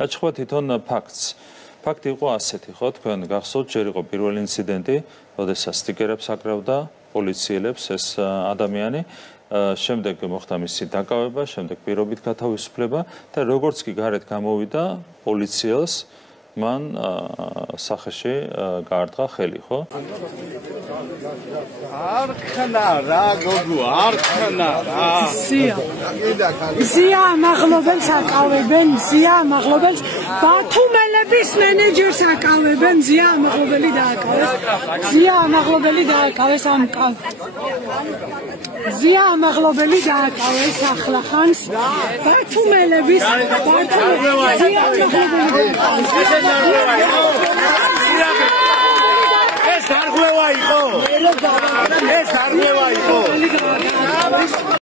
რაც ხვა თვითონ ფაქტს. ფაქტი იყო ასეთი, ხო, თქვენ გახსოვთ, ჯერ იყო პირველი ინციდენტი, როდესაც სტიკერებს აკრავდა პოლიციელებს ეს ადამიანი. შემდეგ მოხდა მისი დაკავება, შემდეგ პირობით გათავისუფლება და როგორც კი გარეთ გამოვიდა პოლიციელს მან სახეში გაარტყა ხელი, ხო? არ ხნა რა, გოგო, არ ხნა რა. ზია მაღლობელს აკავებენ, ზია მაღლობელს ბათუმელების მენეჯერს აკავებენ, ზია მაღლობელი დააკავეს. ზია მაღლობელი დააკავეს ამ ზია მაღლობელი დააკავეს ახლახანს ბათუმელების ეს არ ღვევა იყო.